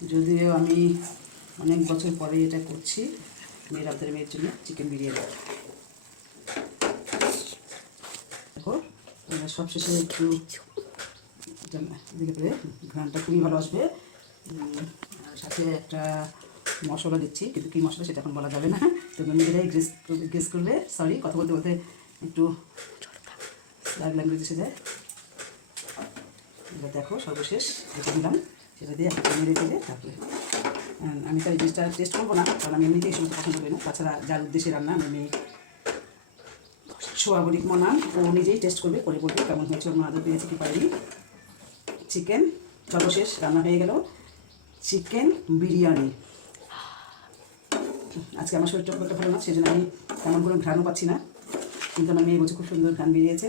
যদিও আমি অনেক বছর পরে এটা করছি মেয়ের মেয়ের জন্য চিকেন বিরিয়ানি। দেখো সব শেষে একটু দিকে পরে ঘ্রাণটা খুবই ভালো আসবে। সাথে একটা মশলা দিচ্ছি, কিন্তু কী মশলা সেটা এখন বলা যাবে না, তোমরা নিজেরাই গেস করলে। সরি, কথা বলতে বলতে একটু ল্যাঙ্গুয়েজ এসে যায়। এবার দেখো সর্বশেষ যেটা দিলাম সেটা দিয়ে একটা মেরে দিলে তারপরে আমি তো এই জিনিসটা টেস্ট করবো না, কারণ আমি এমনিতেই সমস্ত পছন্দ করি না। তাছাড়া যার উদ্দেশ্যে রান্না আমি সোয়াবরিক মনান ও নিজেই টেস্ট করবে, করে বলবে কেমন হয়েছে, ওর আদর পেয়েছে কি পারেনি। চিকেন সর্বশেষ রান্না হয়ে গেল চিকেন বিরিয়ানি। আজকে আমার শরীরটা খুব একটা ভালো না, সেই জন্য আমি তেমন কোনো ঘ্রাণও পাচ্ছি না, কিন্তু আমার মেয়ে বলছে খুব সুন্দর ঘ্রাণ বেরিয়েছে।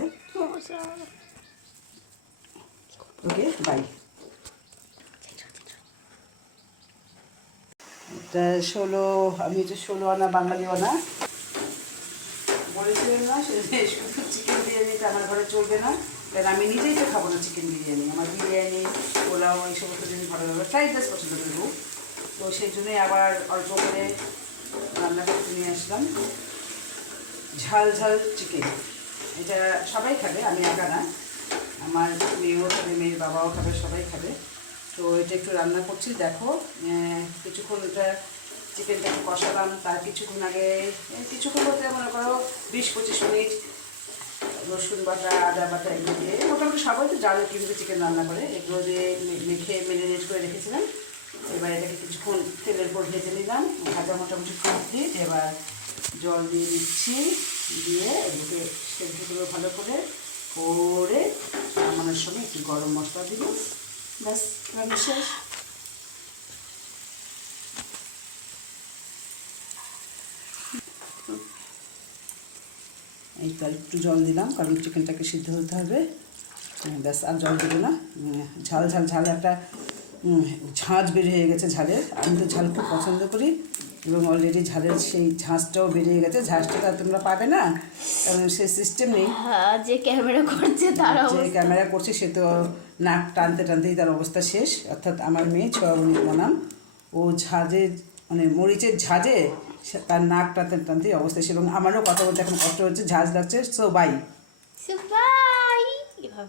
Okay bye. এটা 16, আমি হচ্ছে 16 আনা বাঙালি আনা বলেছিলেন না, শুধু চিকেন বিরিয়ানিটা আমার ঘরে চলবে না, কারণ আমি নিজেই তো খাবো না চিকেন বিরিয়ানি। আমার বিরিয়ানি, পোলাও এই সমস্ত জিনিস ভালো লাগবে, ফ্রাইড রাইস পছন্দ করবো। তো সেই জন্যই আবার অল্প করে রান্না করতে নিয়ে আসলাম ঝাল ঝাল চিকেন। এটা সবাই খাবে, আমি একা না, আমার মেয়েও খাবে, মেয়ের বাবাও খাবে, সবাই খাবে। তো এটা একটু রান্না করছি। দেখো কিছুক্ষণ এটা চিকেনটাকে কষালাম, তার কিছুক্ষণ আগে, কিছুক্ষণ বলতে মনে করো 20-25 মিনিট রসুন বাটা, আদা বাটা এগুলো দিয়ে, মোটামুটি সবাই তো জানে কীভাবে চিকেন রান্না করে, এগুলো দিয়ে মেখে মেরিনেট করে রেখেছিলাম। এবার এটাকে কিছুক্ষণ তেলের উপর ভেজে নিলাম, ভাজা মোটামুটি কমপ্লিট। এবার জল দিয়ে দিচ্ছি, দিয়ে এগুলোকে সেদ্ধগুলো ভালো করে করে নামানোর সময় একটু গরম মশলা দিব, ব্যাস রান্না শেষ। এই তো একটু জল দিলাম, কারণ চিকেনটাকে সিদ্ধ হতে হবে, ব্যাস আর জল দেবো না। ঝাল ঝাল ঝাল একটা ঝাঁঝ বের হয়ে গেছে ঝালের, আমি তো ঝাল খুব পছন্দ করি, এবং অলরেডি ঝালের সেই ঝাঁঝটাও বেরিয়ে গেছে। ঝাঁঝটা তো তোমরা পাবে না, কারণ সে সিস্টেম নেই। যে ক্যামেরা করছে তারা, যে ক্যামেরা করছে সে তো নাক টানতে টানতেই তার অবস্থা শেষ। অর্থাৎ আমার মেয়ে ছোয়াবুনি বনাম, ও ঝাঁঝে মানে মরিচের ঝাঁঝে তার নাক টানতে টানতেই অবস্থা শেষ, এবং আমারও কথা বলতে এখন কষ্ট হচ্ছে, ঝাঁঝ লাগছে। So bye bye. এবার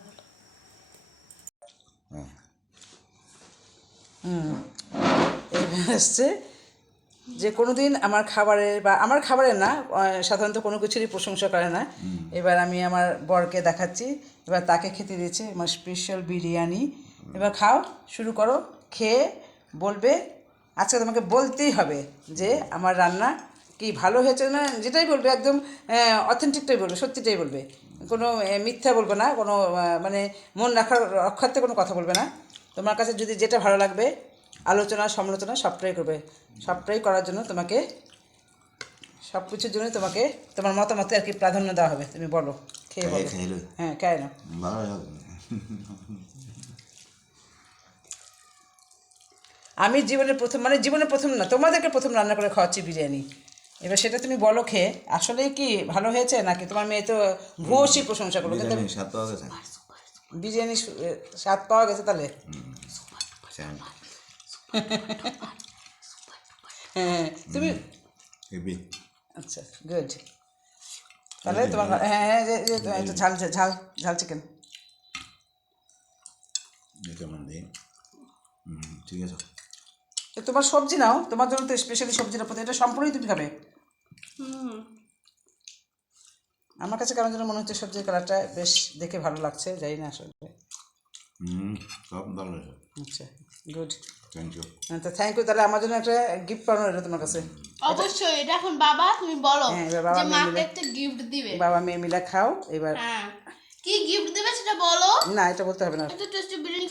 আসছে যে কোনো দিন আমার খাবারের বা আমার খাবারের না, সাধারণত কোনো কিছুরই প্রশংসা করে না। এবার আমি আমার বরকে দেখাচ্ছি, এবার তাকে খেতে দিয়েছে আমার স্পেশাল বিরিয়ানি। এবার খাও, শুরু করো, খেয়ে বলবে। আজকে তোমাকে বলতেই হবে যে আমার রান্না কি ভালো হয়েছে না, যেটাই বলবে একদম অথেন্টিকটাই বলবে, সত্যিটাই বলবে, কোনো মিথ্যা বলবে না, কোনো মানে মন রাখার রক্ষার্থে কোনো কথা বলবে না। তোমার কাছে যদি যেটা ভালো লাগবে, আলোচনা সমালোচনা সবটাই করবে, সবটাই করার জন্য তোমাকে, সব কিছুর জন্য তোমাকে তোমার মতামতে আর কি প্রাধান্য দেওয়া হবে। তুমি বলো, খেয়ে বলো। হ্যাঁ, খাই না। আমি জীবনের প্রথম না, তোমাদেরকে প্রথম রান্না করে খাওয়াচ্ছি বিরিয়ানি। এবার সেটা তুমি বলো খেয়ে আসলে কি ভালো হয়েছে নাকি। তোমার মেয়ে তো ভূয়সী প্রশংসা করলো, কিন্তু বিরিয়ানি স্বাদ পাওয়া গেছে তাহলে। হ্যাঁ তুমি আচ্ছা গুড। তাহলে তোমার হ্যাঁ হ্যাঁ ঝাল ঝাল ঝাল চিকেন ঠিক আছে। তোমার সবজি নাও, তোমার জন্য তো স্পেশালি সবজিটা প্রতি, এটা সম্পূর্ণই তুমি খাবে। আমার কাছে কেমন যেন মনে হচ্ছে সবজির কালারটা বেশ দেখে ভালো লাগছে, যাই না আসলে। সব ভালো আছে। আচ্ছা গুড, থ্যাংক ইউ। তো থ্যাংক ইউ। তাহলে আমার জন্য একটা গিফট পাওয়ানো রইলো তোমার কাছে। অবশ্যই। এটা এখন বাবা তুমি বলো এবার বাবা যে মেয়ে মাকে মিলে, একটা গিফট দিবে। বাবা মেয়ে মিলে খাও এবার। হ্যাঁ, কি গিফট দিবে সেটা বলো। না এটা বলতে হবে না। এত টেস্টি বিরিয়ানি